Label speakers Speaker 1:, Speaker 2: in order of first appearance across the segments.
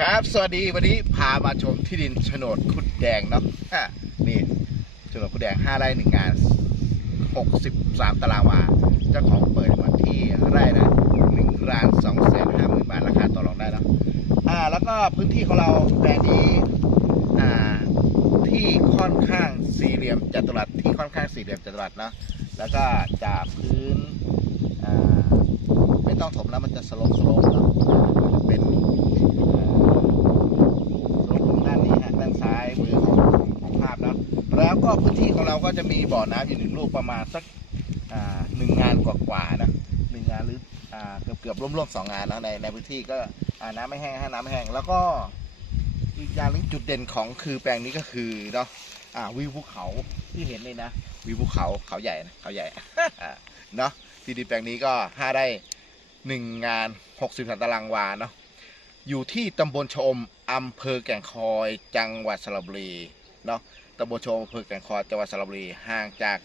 Speaker 1: ครับ สวัสดีวันนี้พามาชมที่ดินโฉนดคุดแดงเนาะะนี่โฉนดคุดแดง 5 ไร่หนึ่งงาน 63 ตารางวา เจ้าของเปิดมาที่ไร่นะ1ล้าน2แสนห้าหมื่นบาท ราคาต่อรองได้เนาะอ่า แล้วก็พื้นที่ของเราแปลงนี้ อ่า ที่ค่อนข้างสี่เหลี่ยมจัตุรัส ที่ค่อนข้างสี่เหลี่ยมจัตุรัสเนาะ แล้วก็จากพื้น อ่า ไม่ต้องถมแล้วมันจะสโลปสโลปเนาะเป็น ลงด้านนี้ฮะด้านซ้ายมือของของภาพเนาะแล้ว ก็พื้นที่ของเราก็จะมีบ่อน้ำอยู่หนึ่งลูกประมาณสักหนึ่งงานกว่าๆนะหนึ่งงานหรือเกือบเกือบร่วมๆสองงานนะในในพื้นที่ก็น้ำไม่แห้งฮะน้ำไม่แห้งแล้วก็อีกอย่างหนึงจุดเด่นของคือแปลงนี้ก็คือเนาะวิวภูเขาที่เห็นเลยนะวิวภูเขาเขาใหญ่นะเขาใหญ่เนาะที่ดินแปลงนี้ก็ห้าได้หนึ่งงานหกสิบสตารางวาเนาะอยู่ที่ตำบลชอมอำเภอแก่งคอยจังหวัดสระบุรีเนาะ ตำบลชมอำเภอแก่งคอยจังหวัดสระบุรีห่างจาก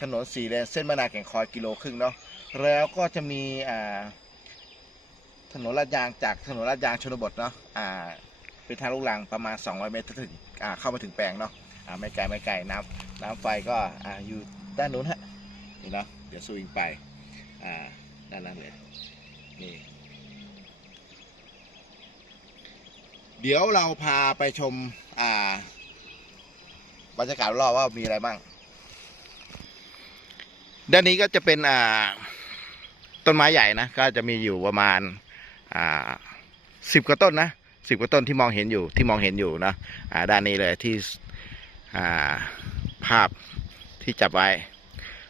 Speaker 1: ถนนสี่เลนเส้นมะนาแก่งคอยกิโลครึ่งเนาะแล้วก็จะมีอ่าถนนลาดยางจากถนนลาดยางชนบทเนาะอ่าเป็นทางลูกลังประมาณ 200 เมตรถึงอ่าเข้ามาถึงแปลงเนาะอ่าไม่ไกลไม่ไกลน้ำน้ำไฟก็อ่าอยู่ด้านนู้นฮะนี่เนาะเดี๋ยวสวิงไปอ่าด้านนั้นเลยนี่เดี๋ยวเราพาไปชมอ่า บรรยากาศรอบว่ามีอะไรบ้าง ด้านนี้ก็จะเป็นอ่าต้นไม้ใหญ่นะ ก็จะมีอยู่ประมาณอ่าสิบกว่าต้นนะสิบกว่าต้นที่มองเห็นอยู่ที่มองเห็นอยู่นะอ่าด้านนี้เลยที่อ่าภาพที่จับไว้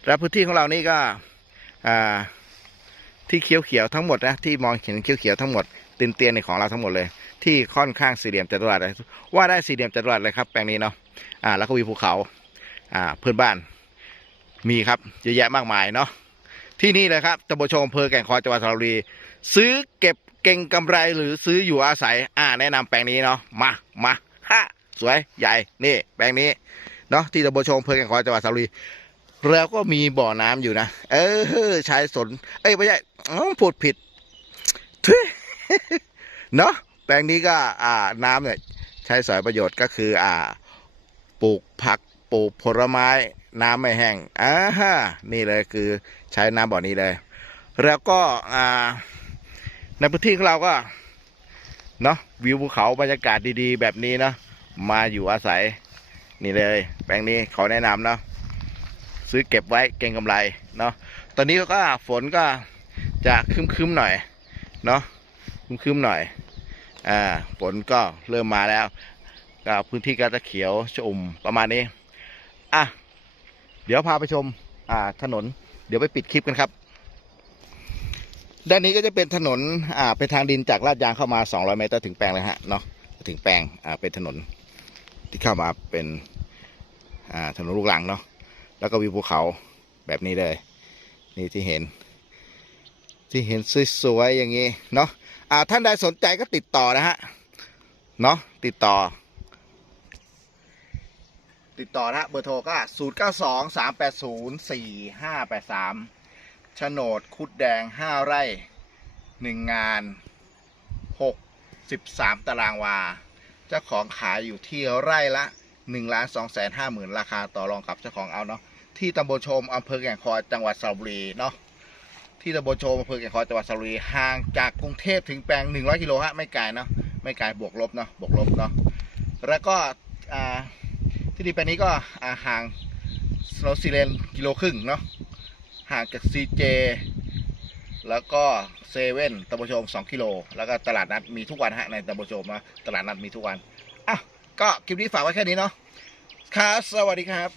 Speaker 1: แล้วพื้นที่ของเรานี่ก็อ่าที่เขียวๆทั้งหมดนะที่มองเห็นเขียวๆทั้งหมดเตียนๆในของเราทั้งหมดเลย ที่ค่อนข้างสี่เหลี่ยมจัตุรัสเลยว่าได้สี่เหลี่ยมจัตุรัสเลยครับแปลงนี้เนาะอ่าแล้วก็มีภูเขาอ่าเพื่อนบ้านมีครับเยอะแยะมากมายเนาะที่นี่เลยครับตำบลชมอำเภอแก่งคอยจังหวัดสระบุรี ซื้อเก็บเก่งกำไรหรือซื้ออยู่อาศัย อ่า แนะนำแปลงนี้เนาะมามาฮะสวยใหญ่นี่ แปลงนี้เนาะที่ตำบลชมอำเภอแก่งคอยจังหวัดสระบุรีแล้วก็มีบ่อน้ำอยู่นะ เออชายสน เอ้ยไม่ใช่อ๋อพูดผิดเนาะ แปลงนี้ก็อ่าน้ำเนี่ยใช้สอยประโยชน์ก็คืออ่าปลูกผักปลูกผลไม้น้ำไม่แห้งอ่าฮะนี่เลยคือใช้น้ำบ่อนี้เลย แล้วก็อ่าในพื้นที่ของเราก็เนาะวิวภูเขาบรรยากาศดีๆ แบบนี้เนาะมาอยู่อาศัย นี่เลย แปลงนี้ขอแนะนำเนาะซื้อเก็บไว้เก่งกำไรเนาะตอนนี้ก็ฝนก็จะคึมๆหน่อยเนาะคึมๆหน่อย อ่าฝนก็เริ่มมาแล้วก็พื้นที่ก็จะเขียวชอุ่มประมาณนี้อะเดี๋ยวพาไปชมอ่าถนน เดี๋ยวไปปิดคลิปกันครับ ด้านนี้ก็จะเป็นถนนอ่าเป็นทางดินจากลาดยางเข้ามา 200 เมตรถึงแปลงเลยฮะเนาะถึงแปลงอ่าเป็นถนนที่เข้ามาเป็นอ่าถนนลูกหลังเนาะแล้วก็วิวภูเขาแบบนี้เลย นี่ที่เห็น ที่เห็นสวยๆอย่างนี้เนาะ อ่าท่านใดสนใจก็ติดต่อนะฮะเนาะติดต่อ ติดต่อนะเบอร์โทรก็ 0 9 2 3 8 0 4 5 8 3โฉนดคุดแดง 5 ไร่ 1 งาน 63 ตารางวา เจ้าของขายอยู่ที่ไร่ละ1ล้าน2แสน5หมื่นราคาต่อรองกับเจ้าของเอาเนาะที่ตำบลชมอำเภอแก่งคอยจังหวัดสระบุรีเนาะ ที่ตำบลชมอำเภอแก่งคอยจังหวัดสระบุรีห่างจากกรุงเทพถึงแปลง 100 กิโลฮะไม่ไกลเนาะไม่ไกลบวกลบเนาะบวกลบเนาะแล้วก็ที่ดีแปลงนี้ก็ห่างโรซีเลนกิโลครึ่งเนาะห่างจากซีเจแล้วก็เซเว่นตำบลชม 2 กิโล แล้วก็ตลาดนัดมีทุกวันฮะในตำบลชมนะตลาดนัดมีทุกวันอะก็คลิปนี้ฝากไว้แค่นี้เนาะครับสวัสดีครับ